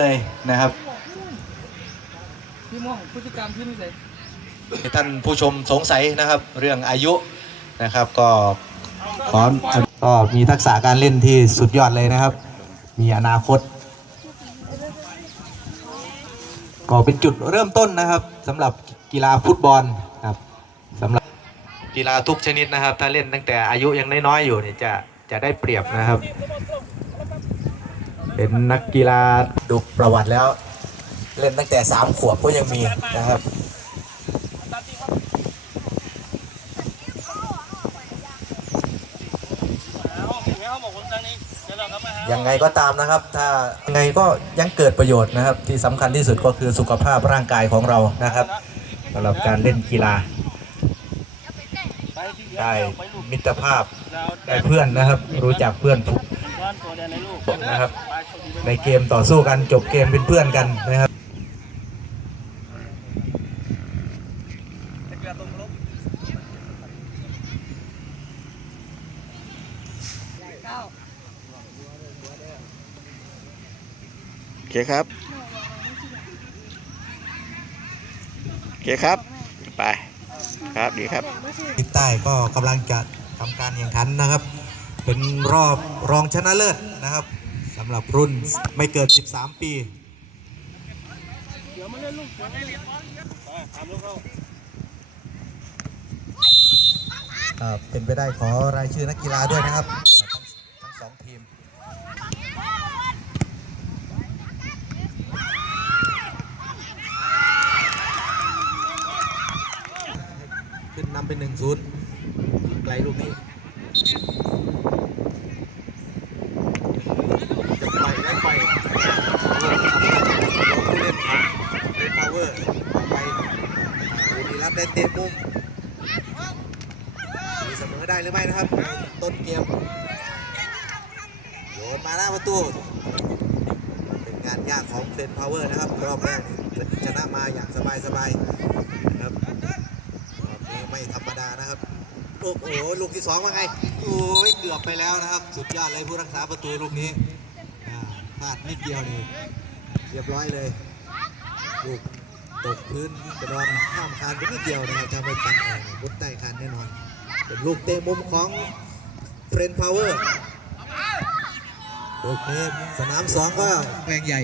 เลยนะครับพี่ม่วงพฤติกรรมที่นี่เลยท่านผู้ชมสงสัยนะครับ เรื่องอายุนะครับ ก็ขอก็มีทักษะการเล่นที่สุดยอดเลยนะครับ มีอนาคต ก็เป็นจุดเริ่มต้นนะครับสำหรับกีฬาฟุตบอลครับสำหรับกีฬาทุกชนิดนะครับ ถ้าเล่นตั้งแต่อายุยังน้อยๆอยู่เนี่ยจะจะได้เปรียบนะครับ เป็นนักกีฬาดูประวัติแล้ว เล่นตั้งแต่สามขวบก็ยังมีนะครับ ยังไงก็ตามนะครับ ถ้ายังไงก็ยังเกิดประโยชน์นะครับ ที่สำคัญที่สุดก็คือสุขภาพร่างกายของเรานะครับสำหรับการเล่นกีฬา ได้มิตรภาพได้เพื่อนนะครับ รู้จักเพื่อนทุกนะครับ ในเกมต่อสู้กันจบเกมเป็นเพื่อนกันนะครับโอเคครับโอเคครับ ไป ครับดีครับ ทิศใต้ก็กำลังจะทำการแข่งขันนะครับ เป็นรอบรองชนะเลิศนะครับสำหรับรุ่นไม่เกิน 13 ปีอ่าเป็นไปได้ขอรายชื่อนักกีฬาด้วยนะครับทั้งทั้งสองทีม ขึ้นนำเป็นหนึ่งศูนย์ไกลลูกนี้จะปล่อยได้ปล่อยผู้เล่นของเล่นพาวเวอร์ไปบุรีรัตน์ ได้เตะมุมมีเสมอได้หรือไม่นะครับ ต้นเกมโยนมาหน้าประตู เป็นงานยากของเซนพาวเวอร์นะครับ รอบแรกชนะมาอย่างสบายๆนะครับรอบนี้ไม่ธรรมดานะครับลูกโอ้โหลูกที่สองว่าไงโอ้ยเกือบไปแล้วนะครับ สุดยอดเลยผู้รักษาประตูลูกนี้พลาดนิดเดียวนี่เรียบร้อยเลยลูก ตกพื้นกระดอนข้ามคานไปนิดเดียวนะครับจะไปตัดออกบุดใต้คานแน่นอน เป็นลูกเตะมุมของเฟรนพาวเวอร์โอเคสนามสองก็แรงใหญ่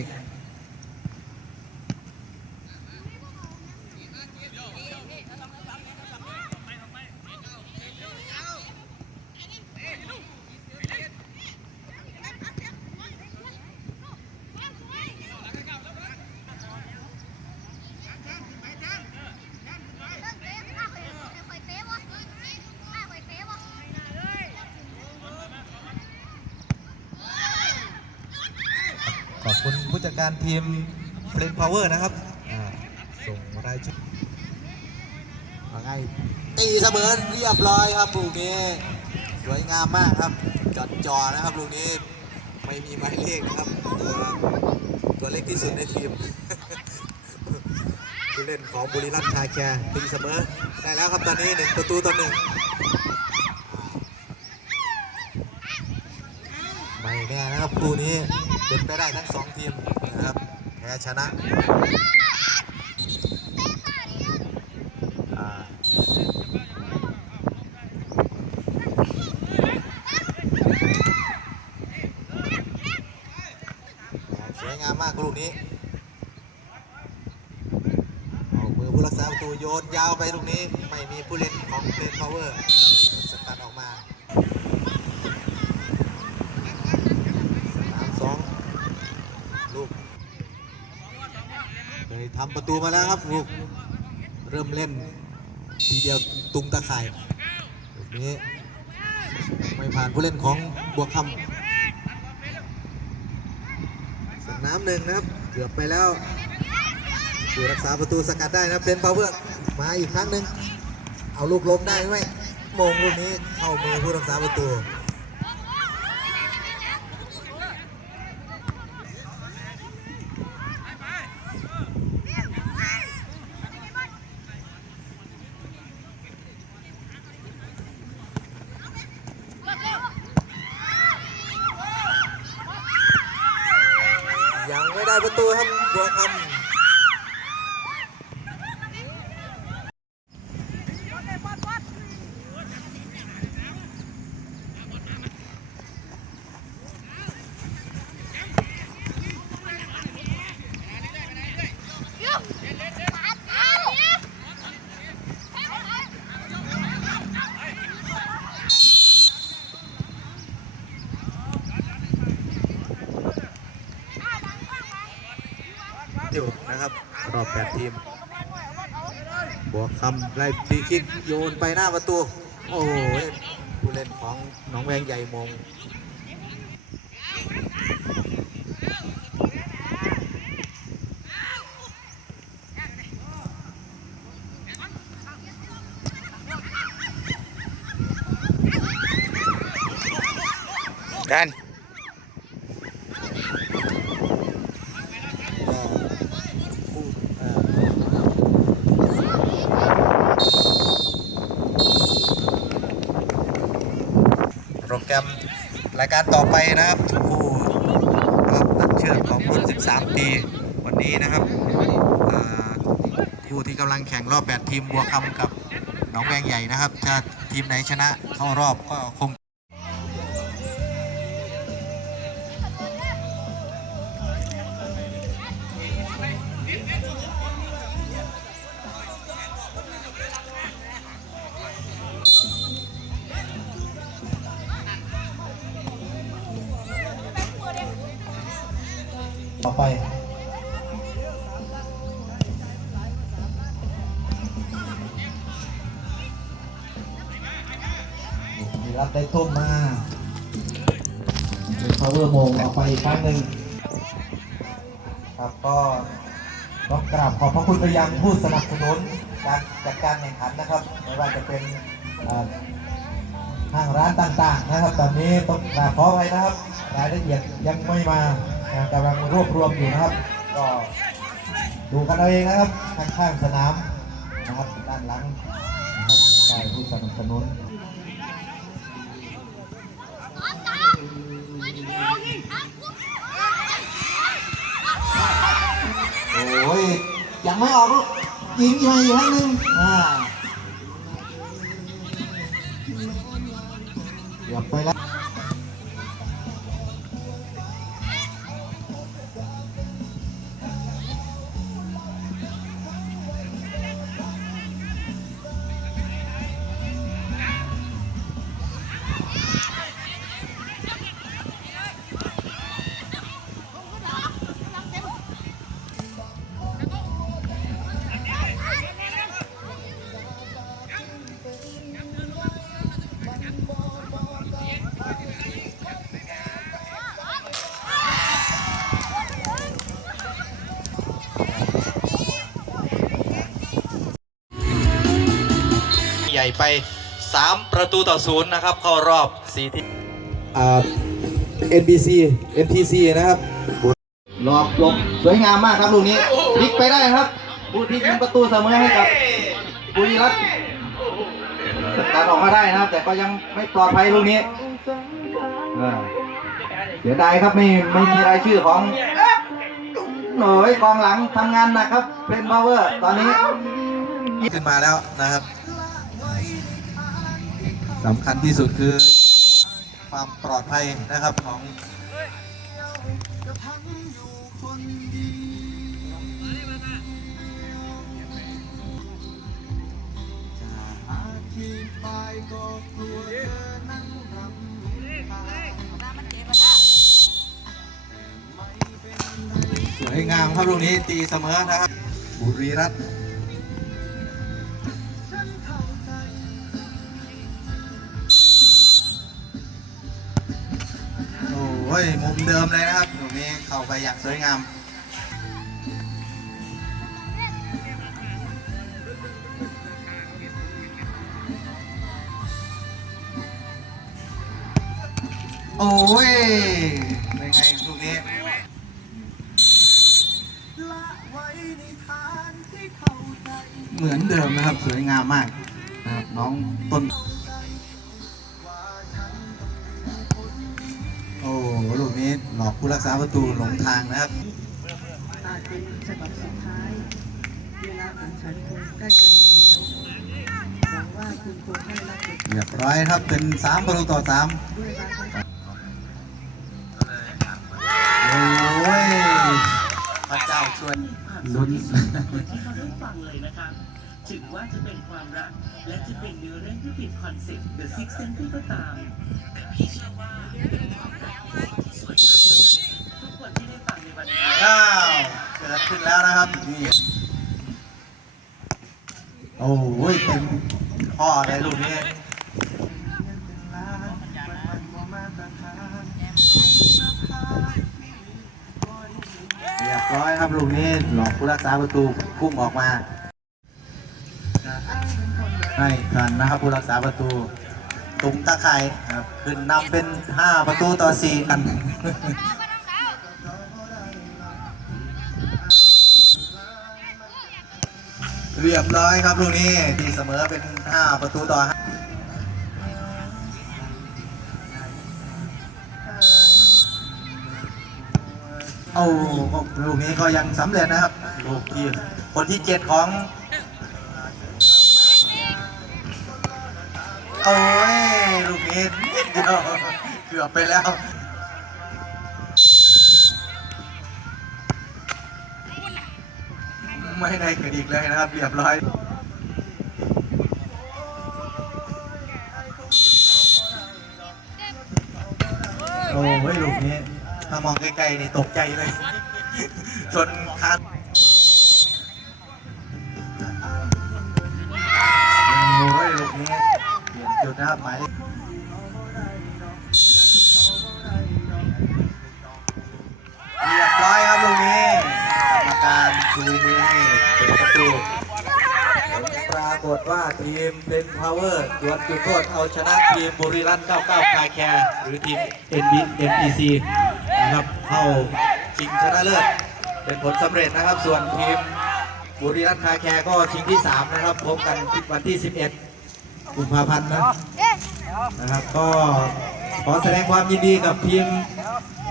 ขอบคุณผู้จัดการทีมเฟรนพาวเวอร์นะครับส่งรายชื่อว่าไงตีเสมอเรียบร้อยครับลูกนี้สวยงามมากครับจอดจอนะครับลูกนี้ไม่มีหมายเลขนะครับตัวตัวเล็กที่สุดในทีมผู้เล่นของบุรีรัมย์ชาแคร์ตีเสมอได้แล้วครับตอนนี้หนึ่งประตูต่อหนึ่งไม่แน่นะครับคู่นี้เป็นไปได้ทั้งสองทีม พ้ชนะสวยงามมากลูกนี้เอามือผู้รักษาประตูโยนยาวไปลูกนี้ ไม่มีผู้เล่นของเพลนพาวเวอร์สกัดออกมา สามสองลูกเคยทำ ประตูมาแล้วครับลูกเริ่มเล่นทีเดียวตุงตะข่ายลูกนี้ไม่ผ่านผู้เล่นของบัวคำสนามหนึ่งนะครับ เกือบไปแล้วผู้รักษาประตูสกัดได้นะเป็นพาวเวอร์มาอีกครั้งหนึ่งเอาลูกลงได้ไหมมงลูกนี้เข้ามือผู้รักษาประตู ประตูครับบัวคำ อยู่นะครับ รอบแปดทีม บวกคำไล่ฟรีคิกโยนไปหน้าประตู โอ้โหผู้เล่นของหน้องแวงใหญ่มง กัน ก็ผู้เอ่อโปรแกรมราย การต่อไปนะครับผู้รอบตัดเชือกของรุ่น 13 ปี วันนี้นะครับคู่ที่กำลังแข่งรอบ 8 ทีมบัวคำกับหนองแวงใหญ่นะครับ ถ้าทีมไหนชนะเข้ารอบก็คง เป็น power โมงออกไปอีกครั้งหนึ่งครับก็ต้องกราบขอบพระคุณไปยังผู้สนับสนุนการจัดการแข่งขันนะครับไม่ว่าจะเป็นห้างร้านต่างๆนะครับ ตอนนี้ต้องกราบขอไว้นะครับ รายละเอียดยังไม่มาอ่กำลังรวบรวมอยู่นะครับ ก็ดูกันเอาเองนะครับข้างๆสนามนะครับด้านหลังนะครับได้ผู้สนับสนุน โอ้ยยังไม่ออกลูกยิงยังอีกครั้งหนึ่งอ่าเดี๋ยวไปแล้ว ไป 3 ประตูต่อศูนย์นะครับ เข้ารอบ4ทีมอ่า NBC NTC นะครับหลอกหลบสวยงามมากครับลูกนี้พลิกไปได้ครับผู้ที่ยิงประตูเสมอให้กับบุรีรัตน์การออกมาได้นะครับ แต่ก็ยังไม่ปลอดภัยลูกนี้อ่าเสียดายครับไม่ไม่มีรายชื่อของหน่อยกองหลังทำงานหนักครับเป็นพาวเวอร์ตอนนี้ ขึ้นมาแล้วนะครับ สำคัญที่สุดคือความปลอดภัยนะครับของสวยงามครับลูกนี้ตีเสมอนะครับ บุรีรัตน์ มเดิมเลยนะครับตรงนี้เข้าไปอย่างสวยงามโอ้ยเป็นไงลูกนี้เหมือนเดิมนะครับ สวยงามมากนะครับน้องต้น นี้หลอกผู้รักษาประตูหลงทางนะครับเป็นฉบับสุดท้ายเวลาของฉันคงใกล้จะหมดแล้วหวังว่าคุณคงได้รับบทเรียบร้อยครับเป็นสามประตูต่อสามด้วยรักและโอ้ยพระเจ้าช่วยลุ้นที่เขาได้ฟังเลยนะครับถึงว่าจะเป็นความรัก และจะเป็นเนื้อเรื่องที่ผิดคอนเซ็ปต์ The Six Sense ก็ตามแต่พี่เชื่อ ขึ้นแล้วนะครับนี่โอ้ยเต็มข้อเลยลูกนี้เรียบร้อยครับลูกนี้หลอกผู้รักษาประตูพุ่งออกมา ให้กันนะครับผู้รักษาประตูตุ้งตะไคร่ครับขึ้นนำเป็น 5 ประตูต่อ 4 กัน รียบร้อยครับลูกนี้ที่เสมอเป็น 5 ประตูต่อห้าโอ้ลูกนี้ก็ยังสำเร็จนะครับลูกที่คนที่7ของโอ้ยลูกนี้นิดเดียวเกือบไปแล้ว ไม่ได้กระดิกเลยนะครับ เรียบร้อยโอ้ยลูกนี้ถ้ามองใกล้ๆนี่ตกใจเลย จนคาดโอ้ยลูกนี้เปลี่ยนจุดนะครับหมายเลขเรียบร้อยครับลูกนี้กรรมการชูมือให้เป็นประตู ปรากฏว่าทีมเป็นพาวเวอร์ดวลจุดโทษเอาชนะทีมบุรีรัมย์99คาแคร์หรือทีม NB NPC นะครับเข้าชิงชนะเลิศเป็นผลสำเร็จนะครับ ส่วนทีมบุรีรัมย์คาแคร์ก็ชิงที่ 3 นะครับ พบกันวันที่ 11 กุมภาพันธ์นะนะครับ ก็ขอแสดงความยินดีกับทีม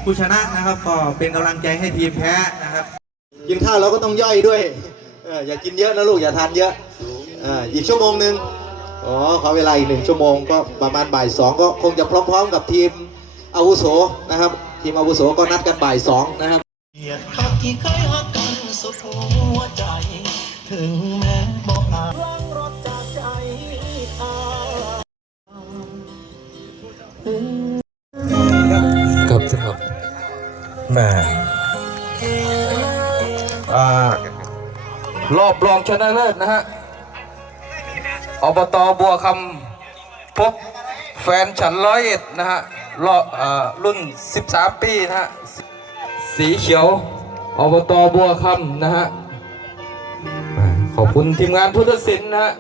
ผู้ชนะนะครับก็เป็นกำลังใจให้ทีมแพ้นะครับ กินข้าวเราก็ต้องย่อยด้วยอย่ากินเยอะนะลูกอย่าทานเยอะ อ่าอีกชั่วโมงหนึ่งอ๋อขอเวลาอีกหนึ่งชั่วโมงก็ประมาณบ่ายสองก็คงจะพร้อมๆกับทีมอาวุโสนะครับ ทีมอาวุโสก็นัดกันบ่ายสองนะครับหักที่เคยหักกันสุดหัวใจ ถึงแม้บอกอาลังรถจากใจอาครับครับแม่อ่ารอบรองชนะเลิศนะฮะ อบตบัวคำพบแฟนฉันร้อยเอ็ดนะฮะรอบอ่ารุ่น 13 ปีนะฮะสีเขียวอบตบัวคำนะฮะขอบคุณทีมงานพุทธศิลป์นะฮะ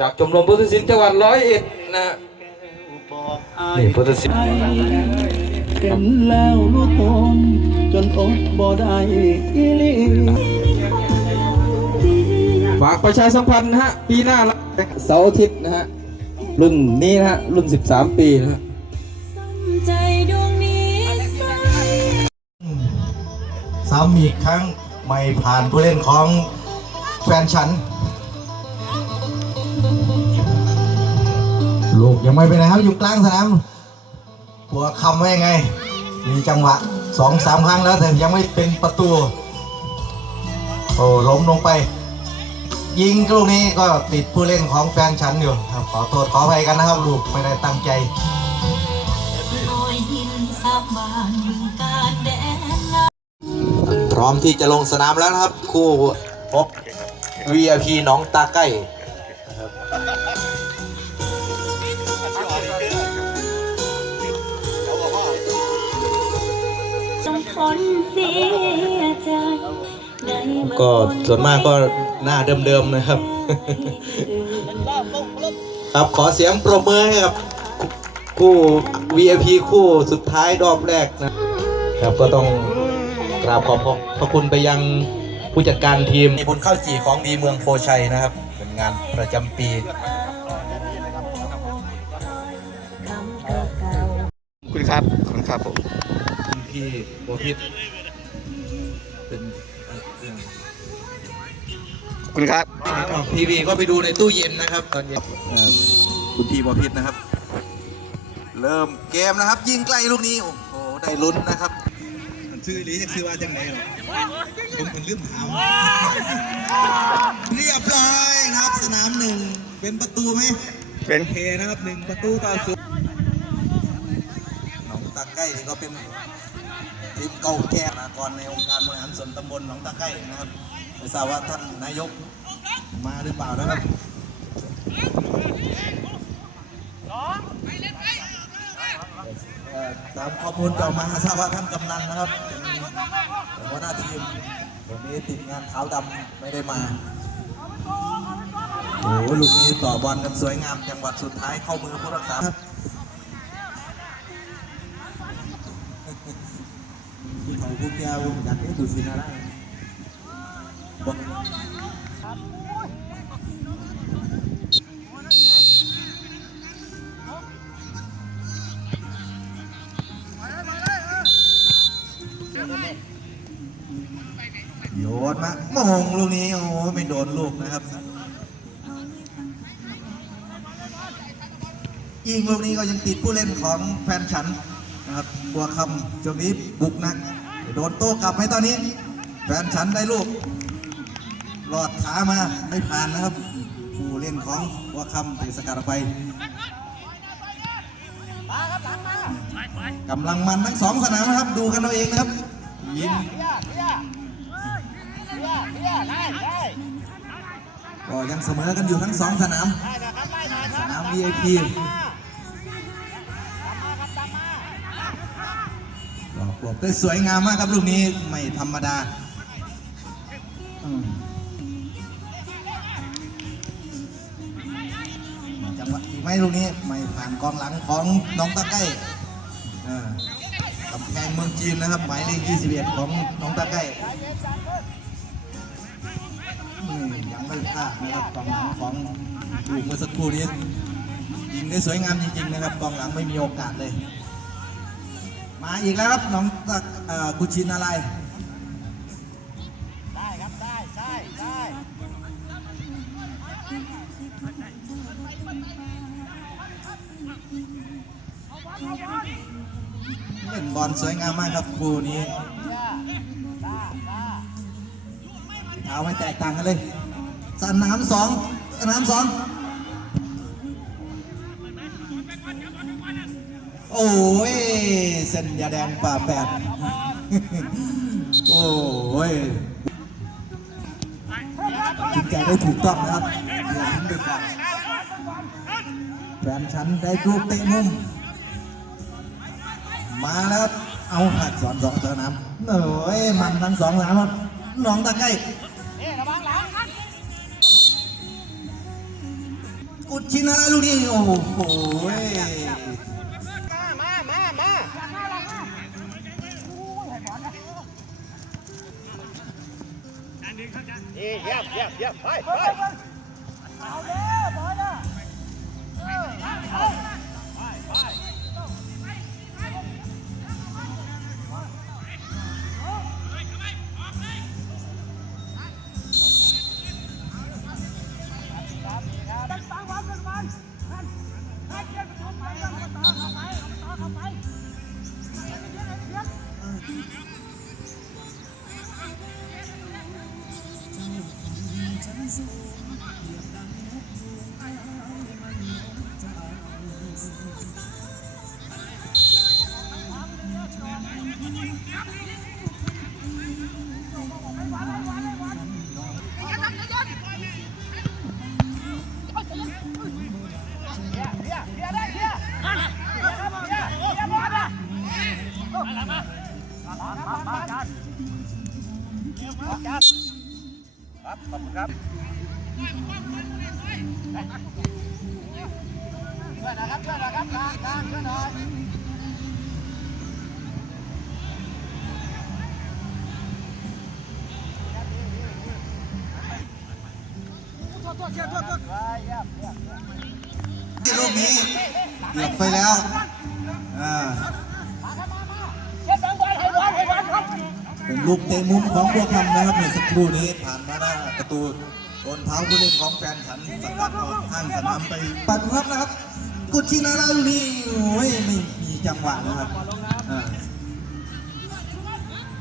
จากชมรมพุทธศิลป์จังหวัดร้อยเอ็ดนะฮะนี่พุทธศิลป์เห็นแล้วรู้ตนจนอดบ่ได้อีลี ฝากประชาสัมพันธ์นะฮะ ปีหน้าเสาร์อาทิตย์นะฮะ รุ่นนี้นะฮะ รุ่น 13 ปีนะฮะใจดวงนี้ซ้ำอีกครั้งไม่ผ่านผู้เล่นของแฟนฉัน ลูกยังไม่ไปไหนครับ อยู่กลางสนามหัวคำไว้ยังไง มีจังหวะสองสามครั้งแล้วแต่ยังไม่เป็นประตู โอ้ล้มลงไป ยิงลูกนี้ก็ติดผู้เล่นของแฟนฉันอยู่ครับขอโทษขออภัยกันนะครับลูกไม่ได้ตั้งใจลอยหินสาบานบึงการแดนพร้อมที่จะลงสนามแล้วนะครับ คู่พบ VIP หน้องตาใกล้นะครับต้องทนเสียใจได้มาก็ส่วนมากก็ หน้าเดิมๆนะครับ ครับขอเสียงปรบมือให้กับคู่ VIP คู่สุดท้ายรอบแรกนะครับก็ต้องกราบขอบพระคุณไปยังผู้จัดการทีมมีบุญข้าวจี่ของดีเมืองโพชัยนะครับ เป็นงานประจำปีขอบคุณครับขอบคุณครับผมพี่โบพิษ คุณครับ ทีวีก็ไปดูในตู้เย็นนะครับตอนเย็นเอ่อคุณพี่บอพิษนะครับ เริ่มเกมนะครับ ยิงไกลลูกนี้ โอ้โห ได้ลุ้นนะครับชื่อหรือจะชื่อว่าจังไหนหรอผมเป็นเรื่องถามเรียบร้อยนะครับ สนามหนึ่งเป็นประตูไหมเป็นโอเคนะครับหนึ่งประตูต่อศูนย์หนองตาใกล้นี่ก็เป็นทีมเก่าแก่มากรในองค์การบริหารส่วนตำบลหนองตาใกล้นะครับ ไม่ทราบว่าท่านนายกมาหรือเปล่านะครับตามข้อมูลต่อมาทราบว่าท่านกำนันนะครับเป็นหัวหน้าทีมวันนี้ติดงานขาวดำไม่ได้มาโอ้โหลูกนี้ต่อบอลกันสวยงามจังหวัดสุดท้ายเข้ามือผู้รักษาที่เขาพูดแก้วอยากให้ดูสินาได้ โยนมามงลูกนี้โอ้ไม่โดนลูกนะครับ ยิงลูกนี้ก็ยังติดผู้เล่นของแฟนฉันนะครับบัวคำช่วงนี้บุกหนัก โดนโต้กลับไหมตอนนี้ แฟนฉันได้ลูก หลอดขามาไม่ผ่านนะครับ ผู้เล่นของบัวคำเตะสกัดออกไปกำลังมันทั้งสองสนามนะครับ ดูกันเอาเองนะครับยิงก็ยังเสมอกันอยู่ทั้งสองสนาม สนาม VIP หลอกลบได้สวยงามมากครับลูกนี้ไม่ธรรมดา ลูกนี้ไม่ผ่านกองหลังของน้องตะไก้อ่ากำแพงเมืองจีนนะครับหมายเลข21 ของน้องตะไก้ยังไม่พลาดนะครับกองหลังของดูเมื่อสักครู่นี้ยิงได้สวยงามจริงๆนะครับกองหลังไม่มีโอกาสเลย มาอีกแล้วครับน้องตะกุชินอะไร บอลสวยงามมากครับคู่นี้เท้าไม่แตกต่างกันเลย สนามสองสนามสองโอ้ยเส้นยาแดงป่าแปดโอ้ยจิงแกได้ถูกต้องนะครับเดี๋ยวทิ้งไปก่อนแฟนฉันได้ลูเตะมุม มาแล้วเอาหักสอนสองสนามโอ้ยมันทั้งสองสนามครับน้องตะไคร้กุดชินอะไรลูกนี้โอ้โหลู กนี้เกือบไปแล้วอ่าเป็นลูกเตะมุมของบัวคำนะครับเมื่อสักครู่นี้ผ่านมาหน้าประตูโดนเท้าผู้เล่นของแฟนฉันสกัดออกข้างสนามไปปัดรับนะครับ กุชินาราลูกนี้โอ้ยไม่มีจังหวะนะครับอ่า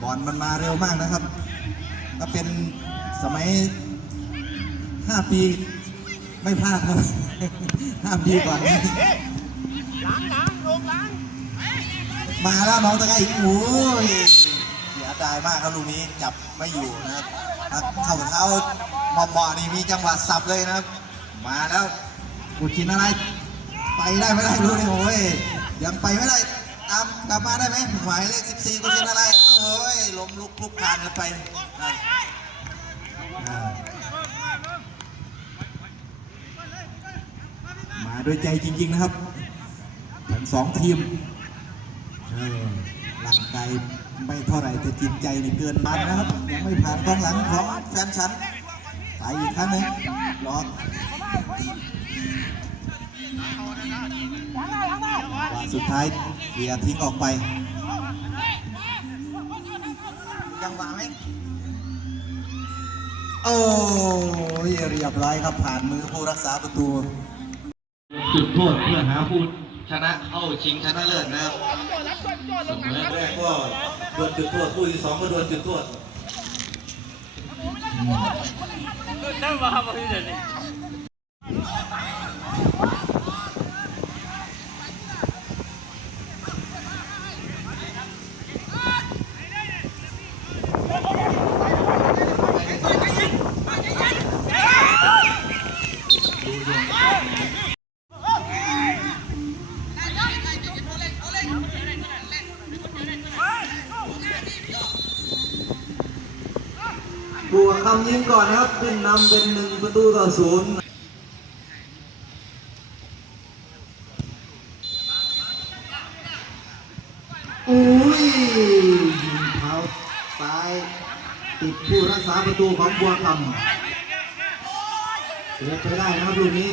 บอลมันมาเร็วมากนะครับ ถ้าเป็นสมัย 5 ปีไม่พลาดครับ 5 ปีก่อนนี้มาแล้วน้องตะไคร้โอ้ยเสียดายมากครับลูกนี้จับไม่อยู่นะครับถ้าเข้าเท้ามอมอนี่มีจังหวะสับเลยนะครับ มาแล้วกุชินอะไร ไปได้ไม่ได้ลูกนี้โอ้ยยังไปไม่ได้ตามกลับมาได้ไหมหมายเลข14กุชินอะไรเอ้ยล้มลุกคลุกคลานกันไปอ่าอ่ามาด้วยใจจริง ๆนะครับทั้งสองทีมเออร่างกายไม่เท่าไหร่แต่จิตใจนี่เกินมันนะครับยังไม่ผ่านกองหลังของแฟนฉันไปอีกครั้งนึงล็อ สุดท้ายเดียทิ้งออกไป ยังวางไหมโอ้ยเรียบร้อยครับผ่านมือผู้รักษาประตู จุดโทษเพื่อหาผู้ชนะเข้าชิงชนะเลิศนะครับเสมอแรกก็ดวลจุดโทษคู่ที่สองก็ดวลจุดโทษบ อนนะครับขึ้นนำเป็นหนึ่งประตูต่อศูนย์อุ้ยยิงเท้าซ้ายติดผู้รักษาประตูของบัวคำเสียไปได้นะครับลูกนี้